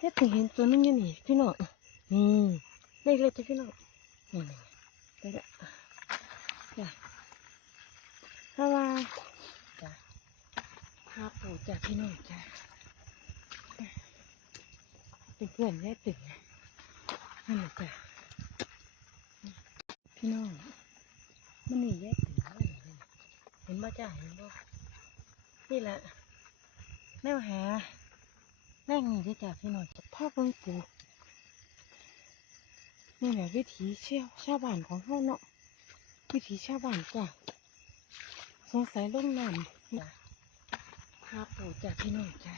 เฮ็ดถึงเห็นตัวนึงยู่นี่พี่น้องนี่เล็กเลยจ้ะพี่น้องนี่นี่ไปละจ้ะเพราว่าจ้ะพาปู่จ้ะพี่น้องจ้ะเป็นเพื่อนแย่ตึงนั่นแหละจ้ะพี่น้องมันนี่แย่ตึงเห็นบ่จ้ะเห็นบ่นี่แหละแนวหา แม่งนี่ได้จากพี่น้องจากภาเบิ่งปูนี่แหละวิถีเชี่ยวชาวบ้านของเฮาเนาะวิถีชาวบ้านจ้ะสงสัยลงน้ำจ้ะพาปูจากพี่น้องจ้ะ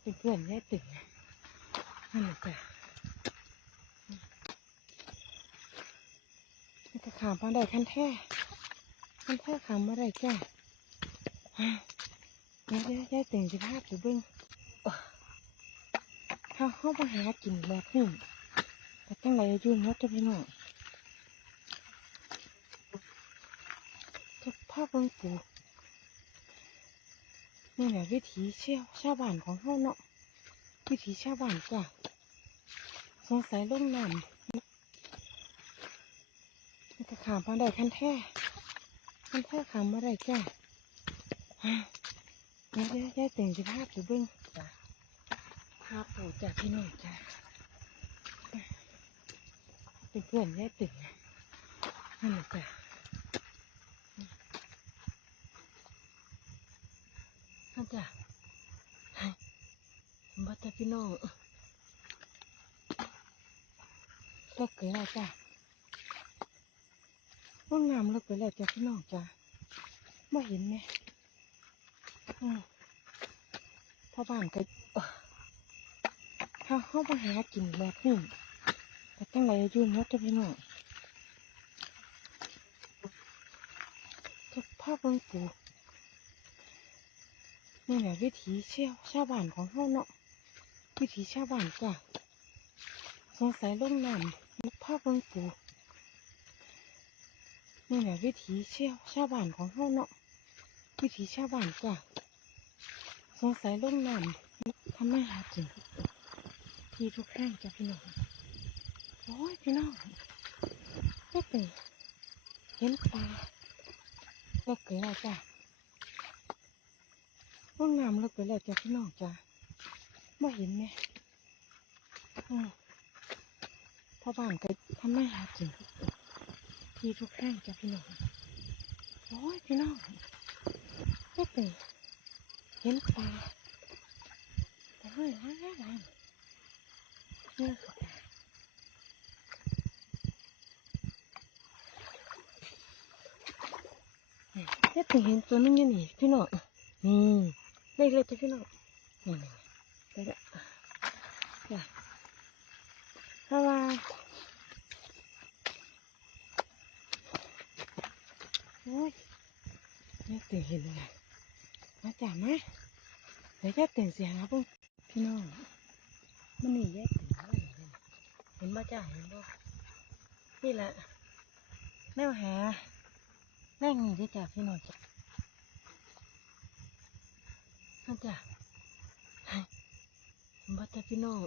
เป็นเพื่อนแย่ตึงนั่นแหละจ้ะนี่ก็ขามมาได้ขั้นแท้ขั้นแท้ขามมาได้จ้ะ ยวเดี๋ยยายแต่งสิภาพอยู่เบิ้งเขาเข้ามาหากินแบบนี้แต่จังไรอยุ่งวัดจะพี่น้องจะภาพเบิ้งปูนี่แหละวิถีเชี่ยวชาวบ้านของเฮาเนาะวิถีชาวบ้านจ้ะสงสัยลงน้ำนี่ก็ขามมาได้ขันแท้ขันแท้ขามมาได้จ้ะ ยวเดี๋ยวยายแต่งสิภาพอยู่เบิ้งจ้ะภาพปู่จากพี่หน้องจ้ะเป็นเพื่อนยายตึงนั่นแหละจ้ะนั่นจ้ะบัตรพี่น้องเลิกเกิดแล้วจ้ะห้องน้ำเลิกเกิดแล้วจ้ะพี่น้องจ้ะไม่เห็นไหม พ่อบ้านก็ถ้าเขามาหากินแบบนี้แต่จังไรยุ่งวัดจะพี่น้องจะภาพเบิ่งปูนี่แหละวิถีเชี่ยวชาวบ้านของเฮาเนาะวิถีชาวบ้านจ้ะสงสัยลงน้ำภาพเบิ่งปูนี่แหละวิถีเชี่ยวชาวบ้านของเฮาเนาะวิถีชาวบ้านจ้ะ สงสัยลงน้ำทำไม่หากินที่ทุกแห่งจะพี่น้องโอ้ยพี่น้องแค่ตื่นเห็นปลาเลิกเกิดแล้วจ้ะลงน้ำเลิกเกิดแล้วจ้ะพี่น้องจ้ะไม่เห็นไหมอืมพ่อบ้านก็ทำไม่หากินที่ทุกแห่งจะพี่น้องโอ้ยพี่น้องแค่ตื่น เห็นปลาแต่เฮ้ยว่าอะไรเนี่ยคือปลาเฮ็ดถึงเห็นตัวนึงยู่นี่พี่น้องนี่เล็กเลยจ้ะพี่น้องนี่นี่ไปละจ้ะเพราะว่าโอ้ยเฮ็ดถึงเห็นอะไร มาจ่ามาเดี๋ยวแยกเต็งเสียงครับพี่น้องมันนี่แยกเต็งอะไรเนี่ยเห็นบ่จ่าเห็นบ่นี่แหละแนวหาแม่งนี่ที่จ่าพี่น้องจ้ะมาจ่าเห็นบ่จ่าพี่น้อง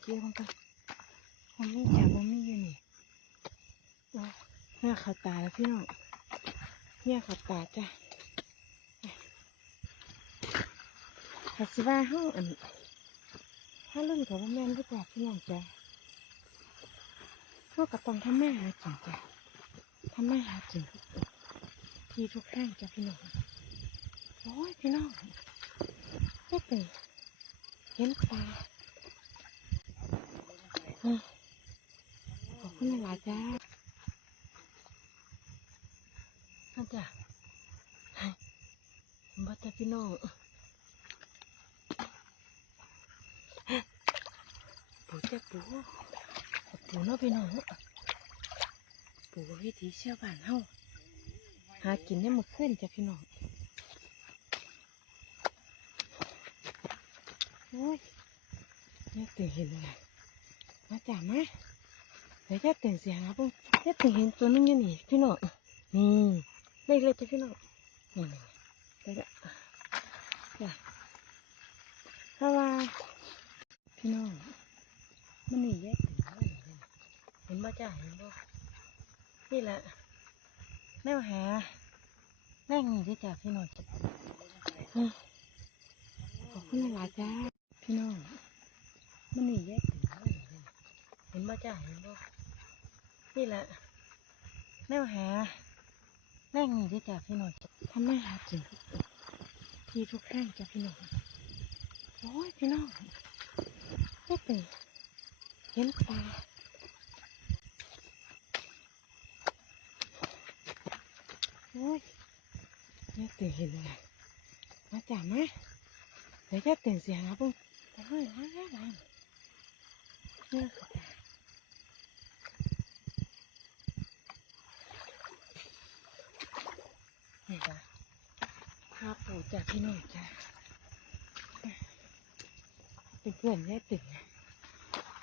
เกี่ยวกันไปผมนี่จ่าผมมีอยู่นี่โอ้หน้าเขาตาแล้วพี่น้อง เนี่ยขับป่าจ้ะขับสิว่าห้องอันถ้าเรื่องของแม่นก็จ้ะพี่น้องจ้ะเขากับตองทำแม่หากินจ้ะทำแม่หากินที่ทุกแห่งจ้ะพี่น้องโอ้ยพี่น้องแค่ตื่นเห็นปลาขอบคุณหลายจ้าจ้ะให้ บัตรพี่น้องปูจ้ะปูปูเนาะพี่น้องปูวิถีชาวบ้านเฮาหากินได้หมดขึ้นจ้ะพี่น้องโอ้ยนี่ตื่นเห็นเลยมาจ้ะมาเดี๋ยวจะตื่นเสียงครับเพิ่งจะตื่นเห็นตัวนึงอยู่นี่พี่น้องนี่เล็กเลยจ้ะพี่น้องนี่ นี่ไปละจ้ะเพราะว่าพี่น้องมันนี่แยกถึงบ้านเลยเห็นบ่จ้าเห็นบ่นี่แหละแนวหาแรงนี่ด้วยจ้ะพี่น้องอืมขอบคุณหลายๆจ้าพี่น้องมันนี่แยกถึงบ้านเลยเห็นบ่จ้าเห็นบ่นี่แหละแนวหา แรงนี่ด้วยจ้ะพี่หน้องทำไม่หากินทุกที่ทุกแห่งจ้ะพี่หน้องโอ้ยพี่น้องไม่เป็นเห็นปลาโอ้ยนี่ตื่นเห็นเลยมาจับไหมเดี๋ยวจะตื่นเสียงครับปุ๊บไปเฮ้ยมาแล้วนี่คือปลานี่จ้ะพาปู่ จากพี่น้องจ้ะเป็นเพื่อนแย่ตื่น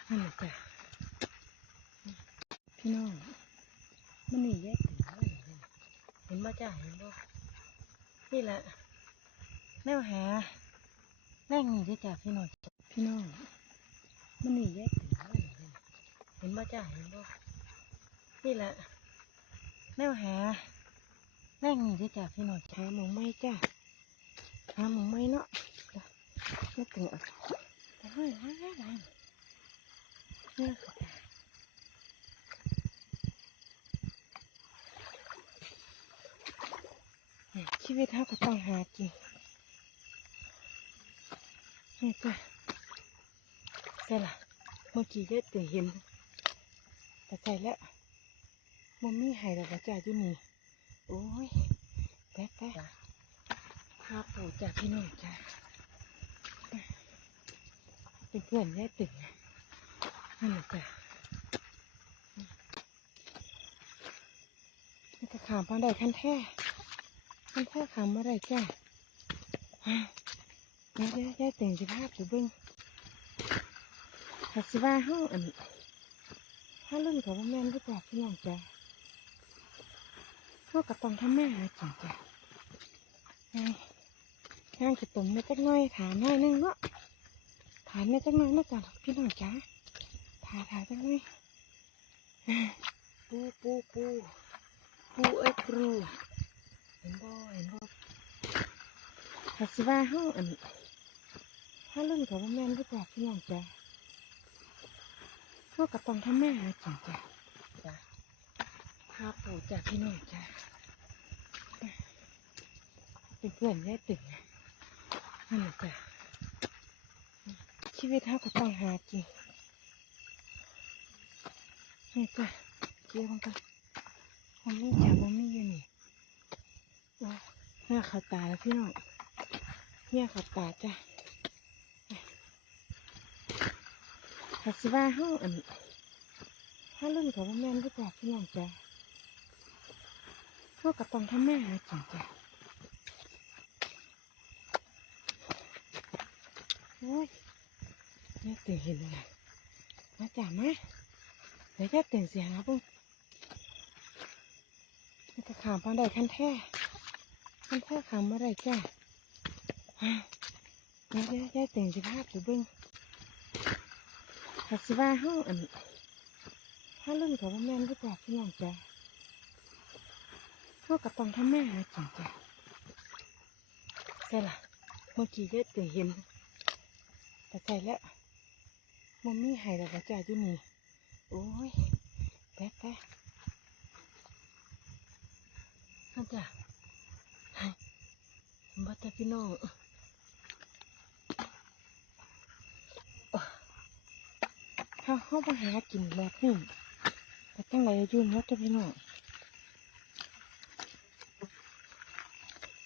นั่นแหละจ้ะพี่น้องมันนี่แยกถึงบ้านเลยเห็นบ่จ้าเห็นบ่นี่แหละแนวหาแรงนี่ด้จ้ะพี่น้องพี่น้องมันนี่แยกถึงบ้านเลยเห็นบ่จ้าเห็นบ่นี่แหละแนวหาแรงนี่ด้จ้ะพี่น้องหาหมองไม้จ้า หมองไม้เนาะไม่ถึงอะเฮ้ยมาแล้วมานี่คือปลาเนี่ยชีวิตเขาก็ต้องหากินนี่จ้ะใช่ละเมื่อกี้ได้แต่เห็นแต่ใส่แล้วมันมีไห้แล้วจ้าอยู่นี่โอ้ยแป๊ะแป๊ะ พาปู่จากพี่น้องจ้ะเป็นเพื่อนแย่ตึงนั่นแหละจ้ะมันจะขามมาได้ขั้นแท้ขั้นแท้ขามมาได้จ้ะฮะเดี๋ยวเดี๋ยวย้ายแต่งสิภาพสิเบิ้งหัดสิว่าเฮาอันถ้าเรื่องของแม่นก็จากพี่น้องจ้ะเฮากับตองทำแม่หากินจ้ะไง ย่างจะตุ่มไม่จักน้อยถามน่อยนึงเนาะถามไม่จักน้อยนะจ้ะพี่น้องจ้ะถ่าถาจังเลยปูปูปูปูเอ้ยปูเห็นบ่เห็นบ่หัสิว่าเฮาอันถ้าเรื่องของแม่นก็บอกพี่น้องจ้ะเฮากับต้องทำแม่หากินจ้ะจ้ะพาปู่จากพี่น้องจ้ะเป็นเพื่อนแย่ตึง นแหละจ้ะชีวิตเฮาก็ต้องหากินนี่จ้ะเกี่ยวมันกันผมมีจับผมมีอยู่นี่เนื้อขาตาแล้วพี่น้องเนื้อขาตาจ้ะหัดสิว่าเฮาอันถ้าเรื่องของแม่นก็บอกพี่น้องจ้ะเฮากับต้องทำแม่หากินจ้ะโอ้ย เตื่นเห็นเลยมาจ้ะมาเดี๋ยวจะตื่นเสียงครับปุ๊บมันจะขามมาได้ขั้นแท้ขั้นแท้ขามมาได้จ้าเดี๋ยวเดี๋ยวจะตื่นสิภาพสิเบิ้งหัดสิว่าเฮาอันถ้าเรื่องของแม่นก็บอกพี่น้องจ้าเฮากับตองทำแม่หากินจ้าใช่ล่ะเมื่อกี้ได้ตื่นเห็นแต่ใส่แล้ว มันมีไห้แล้วก็จ้าอยู่นี่โอ้ยแป๊ะแป๊ะอาจารย์บัตรพี่น้องถ้าเข้ามาหากินแบบนี้แต่ตั้งไรอยืนวัดพี่น้อง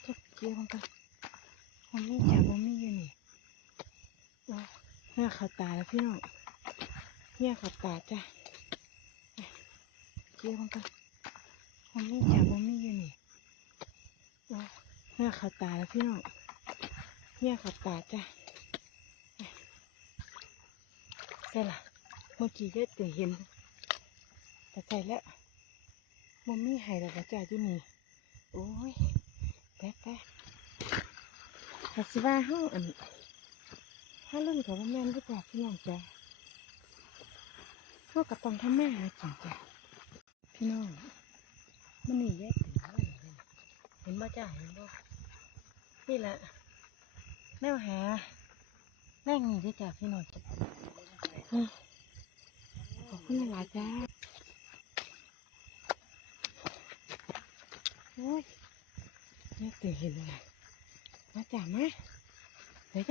ก็เกี่ยวกันมันไม่จับมันไม่ยืนนี่โอ้ หน้าขาตาแล้วพี่น้องเนี่ยขาตาจ้ะเกี่ยวมันกันมันไม่จับมันไม่ยืนนี่โอ้หน้าขาตาแล้วพี่น้องเนี่ยขาตาจ้ะใช่ละเมื่อกี้ได้แต่เห็นแต่ใส่แล้วมันมีไห้แล้วจ้าอยู่นี่โอ้ยแป๊ะแป๊ะถ้าสิว่าเฮาอัน ถ้าเรื่องกับแม่นก็จ้ะพี่น้องจ้ะเฮาก็ต้องทำมาหากินจ้ะพี่น้องมันนี่แยกถึงว่าเห็นบ่จ้ะเห็นบ่นี่แหละแนวหาแรงนี่ด้จ้ะพี่น้องจ้ะขอบคุณหลายจ้าโอ้ยแยกถึงเห็นเลยมาจ้ะมา เดี๋ยวแ